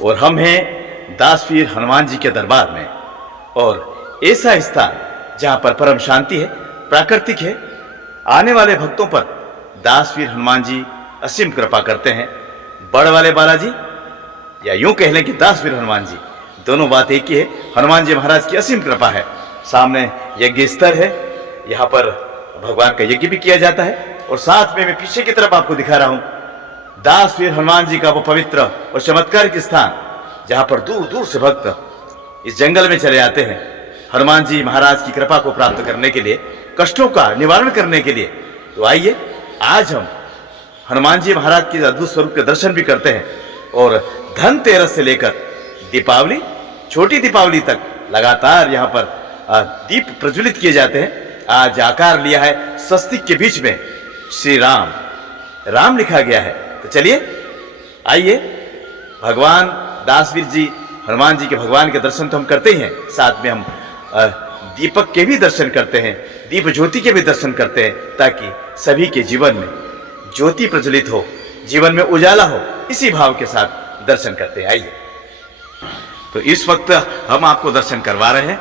और हम हैं दासवीर हनुमान जी के दरबार में। और ऐसा स्थान जहां पर परम शांति है, प्राकृतिक है। आने वाले भक्तों पर दासवीर हनुमान जी असीम कृपा करते हैं। बड़ वाले बालाजी या यूं कह लें कि दासवीर हनुमान जी, दोनों बात एक ही है। हनुमान जी महाराज की असीम कृपा है। सामने यज्ञ स्तर है, यहाँ पर भगवान का यज्ञ भी किया जाता है। और साथ में मैं पीछे की तरफ आपको दिखा रहा हूं दासवीर हनुमान जी का वो पवित्र और चमत्कारिक स्थान, जहां पर दूर दूर से भक्त इस जंगल में चले आते हैं हनुमान जी महाराज की कृपा को प्राप्त करने के लिए, कष्टों का निवारण करने के लिए। तो आइए आज हम हनुमान जी महाराज के अद्भुत स्वरूप के दर्शन भी करते हैं। और धनतेरस से लेकर दीपावली, छोटी दीपावली तक लगातार यहाँ पर दीप प्रज्वलित किए जाते हैं। आज आकार लिया है स्वस्तिक के बीच में श्री राम, राम लिखा गया है। तो चलिए आइए, भगवान दासवीर जी हनुमान जी के भगवान के दर्शन तो हम करते ही हैं, साथ में हम दीपक के भी दर्शन करते हैं, दीप ज्योति के भी दर्शन करते हैं, ताकि सभी के जीवन में ज्योति प्रज्वलित हो, जीवन में उजाला हो। इसी भाव के साथ दर्शन करते हैं। आइए, तो इस वक्त हम आपको दर्शन करवा रहे हैं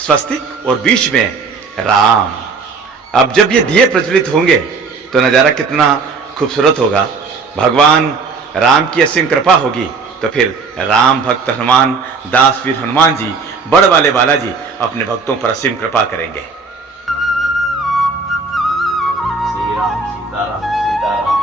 स्वस्तिक और बीच में राम। अब जब ये दिए प्रज्वलित होंगे तो नज़ारा कितना खूबसूरत होगा। भगवान राम की असीम कृपा होगी तो फिर राम भक्त हनुमान दासवीर हनुमान जी, बड़ वाले बालाजी अपने भक्तों पर असीम कृपा करेंगे। श्री राम सीताराम सीताराम सीताराम।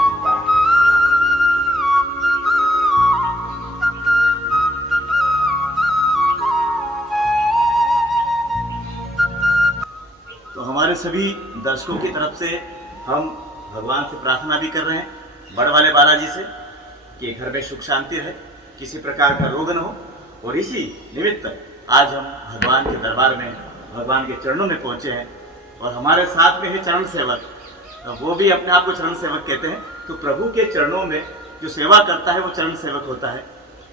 तो हमारे सभी दर्शकों की तरफ से हम भगवान से प्रार्थना भी कर रहे हैं, बड़ वाले बालाजी से, कि घर में सुख शांति रहे, किसी प्रकार का रोग न हो। और इसी निमित्त आज हम भगवान के दरबार में, भगवान के चरणों में पहुंचे हैं। और हमारे साथ में है चरण सेवक, वो भी अपने आप को चरण सेवक कहते हैं। तो प्रभु के चरणों में जो सेवा करता है वो चरण सेवक होता है,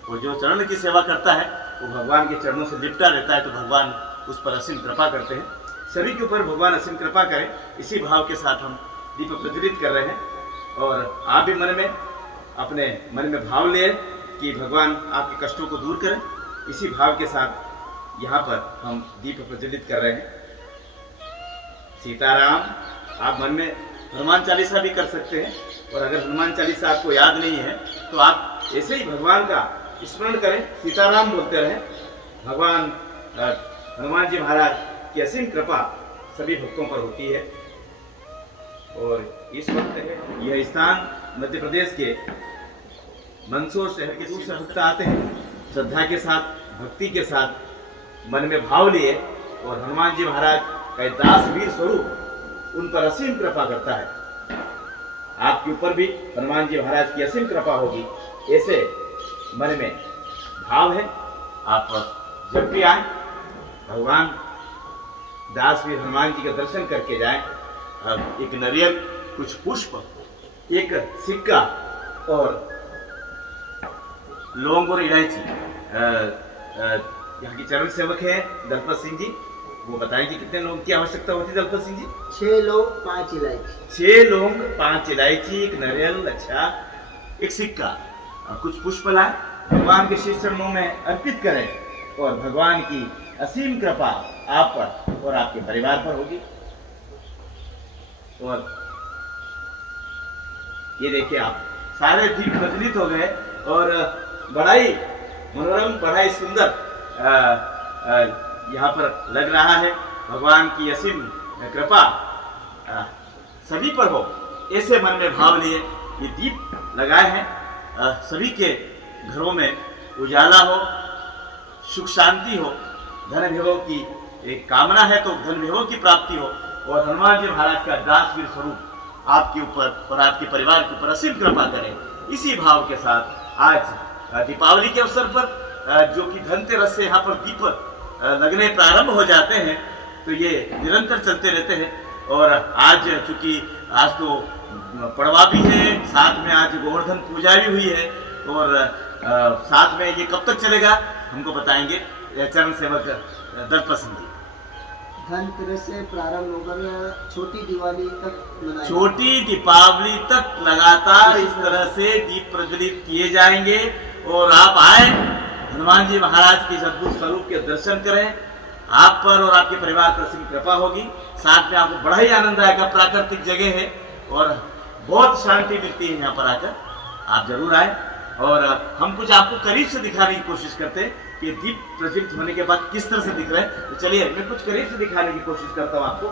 और जो चरण की सेवा करता है वो भगवान के चरणों से लिपटा रहता है। तो भगवान उस पर असीम कृपा करते हैं। सभी के ऊपर भगवान असीम कृपा करें, इसी भाव के साथ हम दीप प्रज्वलित कर रहे हैं। और आप भी मन में, अपने मन में भाव ले कि भगवान आपके कष्टों को दूर करें। इसी भाव के साथ यहाँ पर हम दीप प्रज्वलित कर रहे हैं। सीताराम, आप मन में हनुमान चालीसा भी कर सकते हैं। और अगर हनुमान चालीसा आपको याद नहीं है तो आप ऐसे ही भगवान का स्मरण करें, सीताराम बोलते रहें। भगवान हनुमान जी महाराज की असीम कृपा सभी भक्तों पर होती है। और इस वक्त यह स्थान मध्य प्रदेश के मंदसौर शहर के दूर से भक्त आते हैं, श्रद्धा के साथ, भक्ति के साथ, मन में भाव लिए। और हनुमान जी महाराज का दासवीर स्वरूप उन पर असीम कृपा करता है। आपके ऊपर भी हनुमान जी महाराज की असीम कृपा होगी, ऐसे मन में भाव है। आप जब भी आए भगवान दासवीर हनुमान जी का दर्शन करके जाएं। अब एक नारियल, कुछ पुष्प, एक सिक्का और लौंग और इलायची। यहाँ की चरण सेवक है दलपत सिंह जी, वो बताएंगे कितने लोगों की आवश्यकता होती है। दलपत सिंह जी, 6 लौंग 5 इलायची। 6 लौंग 5 इलायची, एक नारियल, अच्छा, एक सिक्का और कुछ पुष्प लाए, भगवान के शीश चरणों में अर्पित करें। और भगवान की असीम कृपा आप पर और आपके परिवार पर होगी। और ये देखिए, आप सारे दीप प्रज्वलित हो गए और बड़ा ही मनोरम, बड़ा ही सुंदर यहाँ पर लग रहा है। भगवान की असीम कृपा सभी पर हो, ऐसे मन में भाव लिए ये दीप लगाए हैं। सभी के घरों में उजाला हो, सुख शांति हो, धन विभव की एक कामना है तो धन विभव की प्राप्ति हो। और हनुमान जी महाराज का दासवीर स्वरूप आपके ऊपर और आपके परिवार के ऊपर असीम कृपा करें। इसी भाव के साथ आज दीपावली के अवसर पर, जो कि धनतेरस से यहाँ पर दीप लगने प्रारंभ हो जाते हैं, तो ये निरंतर चलते रहते हैं। और आज चूंकि आज तो पड़वा भी है, साथ में आज गोवर्धन पूजा भी हुई है। और साथ में ये कब तक चलेगा हमको बताएंगे चरण सेवक दलपत सिंह जी। धनतेरस से प्रारंभ होकर छोटी दिवाली तक मनाएंगे। छोटी दीपावली तक लगातार इस तरह से दीप प्रज्वलित किए जाएंगे। और आप आए, हनुमान जी महाराज के इस अद्भुत स्वरूप के दर्शन करें। आप पर और आपके परिवार पर सिंह कृपा होगी। साथ में आपको बड़ा ही आनंद आएगा। प्राकृतिक जगह है और बहुत शांति मिलती है यहाँ पर आकर। आप जरूर आए। और हम कुछ आपको करीब से दिखाने की कोशिश करते हैं कि दीप प्रज्वलित होने के बाद किस तरह से दिख रहे हैं। तो चलिए मैं कुछ करीब से दिखाने की कोशिश करता हूँ आपको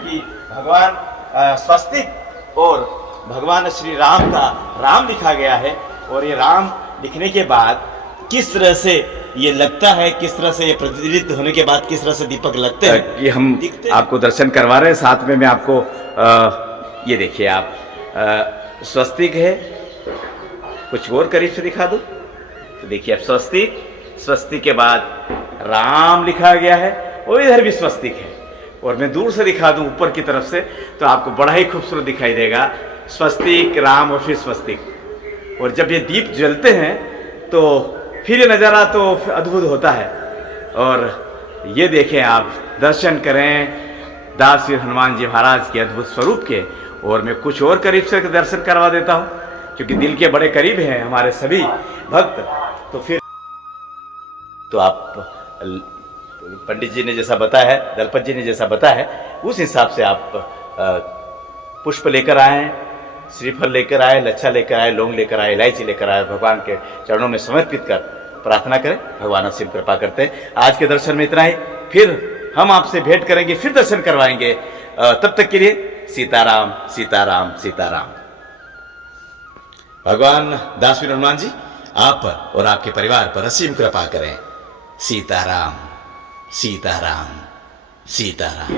कि भगवान स्वस्तिक और भगवान श्री राम का राम लिखा गया है। और ये राम लिखने के बाद किस तरह से ये लगता है, किस तरह से ये प्रज्वलित होने के बाद किस तरह से दीपक लगते हैं, ये हम आपको दर्शन करवा रहे हैं। साथ में मैं आपको ये देखिए, आप स्वस्तिक है, कुछ और करीब से दिखा दूं तो देखिए आप स्वस्तिक के बाद राम लिखा गया है और इधर भी स्वस्तिक है। और मैं दूर से दिखा दूं ऊपर की तरफ से तो आपको बड़ा ही खूबसूरत दिखाई देगा, स्वस्तिक, राम और फिर स्वस्तिक। और जब ये दीप जलते हैं तो फिर ये नज़ारा तो अद्भुत होता है। और ये देखें, आप दर्शन करें दास श्री हनुमान जी महाराज के अद्भुत स्वरूप के। और मैं कुछ और करीब से दर्शन करवा देता हूँ क्योंकि दिल के बड़े करीब हैं हमारे सभी भक्त। तो फिर तो आप पंडित जी ने जैसा बताया है, दलपत जी ने जैसा बताया है, उस हिसाब से आप पुष्प लेकर आए, श्रीफल लेकर आए, लच्छा लेकर आए, लौंग लेकर आए, इलायची लेकर आए, भगवान के चरणों में समर्पित कर प्रार्थना करें। भगवान असीम कृपा करते हैं। आज के दर्शन में इतना ही, फिर हम आपसे भेंट करेंगे, फिर दर्शन करवाएंगे। तब तक के लिए सीताराम सीताराम सीताराम। भगवान दास वीर हनुमान जी आप पर और आपके परिवार पर असीम कृपा करें। सीताराम सीताराम सीताराम।